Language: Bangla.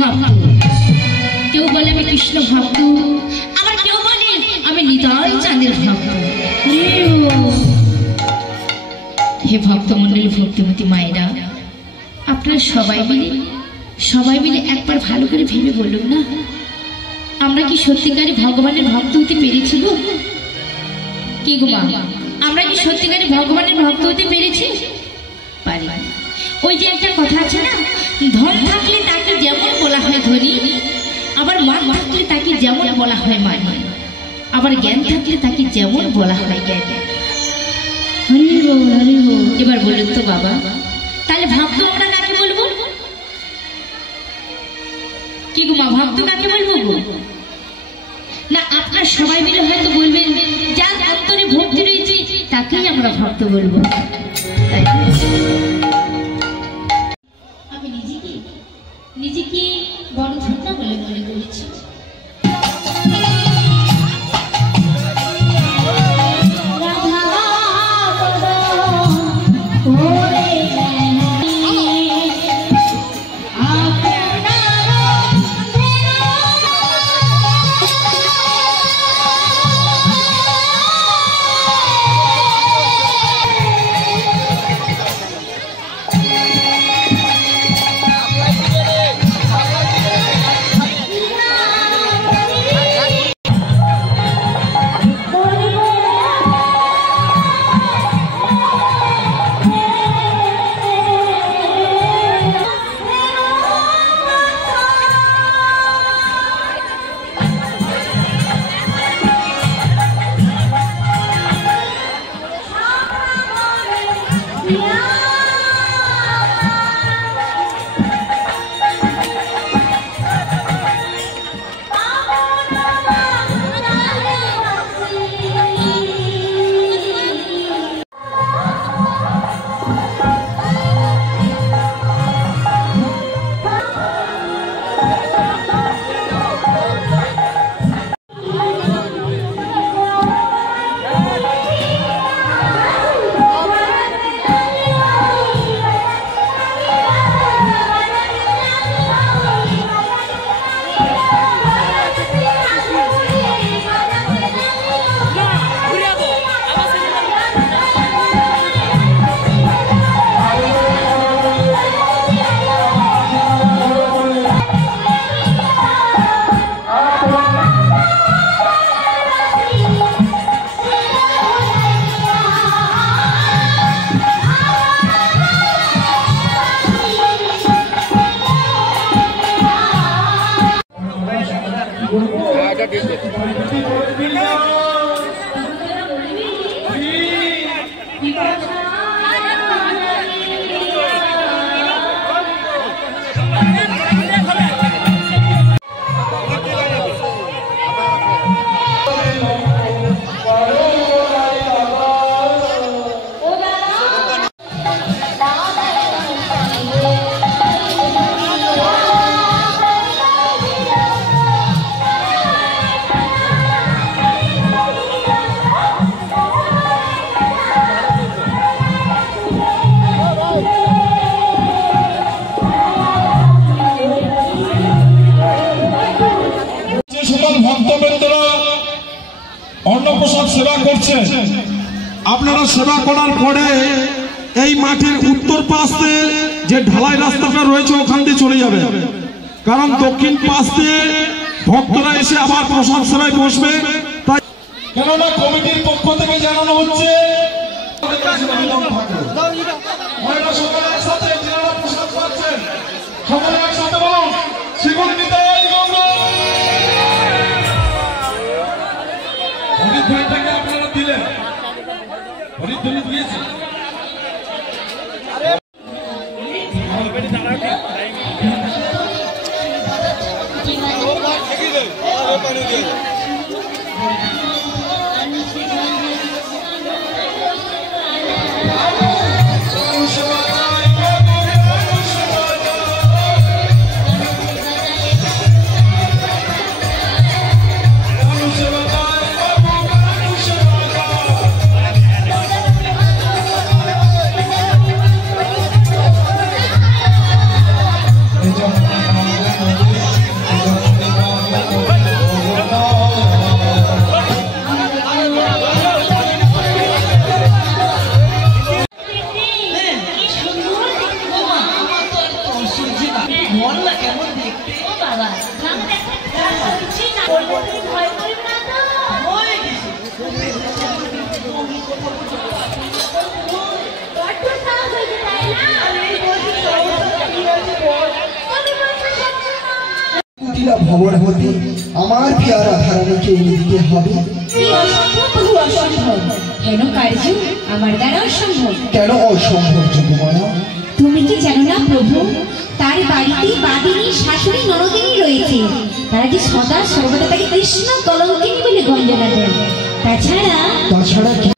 ভক্ত, কেউ বলে আমি কৃষ্ণ ভক্ত, আবার কেউ বলে আমি নিতাই চাঁদের ভক্ত। হে ভক্তমণ্ডলী, ভক্তিমতী মায়েরা, আপনারা সবাই মিলে একবার ভালো করে ভেবে বলুন না, আমরা কি সত্যিকারই ভগবানের ভক্ত হতে পেরেছি গো? কি গো মা, আমরা কি সত্যিকারই ভগবানের ভক্ত হতে পেরেছি? পারি। ওই যে একটা কথা আছে না, ধন থাকলে তাকে যেমন বলা হয় ধনী, আবার মান থাকলে তাকে যেমন বলা হয় মানি, আবার জ্ঞান থাকলে তাকে যেমন বলা হয় জ্ঞানী। হরি বল, হরি বল। এবার বলুন তো বাবা, তাহলে ভক্ত আমরা কাকে বলবো? কি গো মা, ভক্ত কাকে বলবো গো? না আপনার সবাই মিলে হয়তো বলবেন যার অন্তরে ভক্তি রয়েছে তাকেই আমরা ভক্ত বলবো। আমি নিজেকে বড় ধন্য বলে মনে করেছি। অন্নপ্রসাদ সেবা করছে, আপনারা সেবা করার পরে এই মাঠের উত্তর পাশে যে ঢালাই রাস্তাটা রয়েছে ওখান দিয়ে চলে যাবে, কারণ দক্ষিণ পাশ দিয়ে ভক্তরা এসে আবার প্রসাদ সেবায় বসবে। তাই কেননা কমিটির পক্ষ থেকে জানানো হচ্ছে সকলে একসাথে বলুন, শিখুন নিতাই গৌর। হরিধ্বনিটাকে আপনারা দিলেন, হরিধ্বনি দিয়েছে। বল না কেমন দেখতে। ও বাবা আমি দেখছি না বলবো তুমি ভয় করবে না তো হয়ে গেছে। বড্ড সাহস হয়েছে তাই না আরে এই বলছি সমস্যা কি আছে বল। আমি বলছি সত্যি না কুটিলা ভবন হতে আমার পিয়ারা ধারণীকে এনে দিতে হবে। কি অসম্ভব বহু অসম্ভব, হেন কার্য আমার দ্বারা অসম্ভব। কেন অসম্ভব যোগমায়া? তুমি কি জানো না প্রভু, তার বাড়িতে বাদিনী শাশুড়ি ননদিনী রয়েছে, তারা যে সদা সর্বদা তাকে কৃষ্ণ কলঙ্কিনী বলে গঞ্জনা দেয়। তাছাড়া তাছাড়া কি?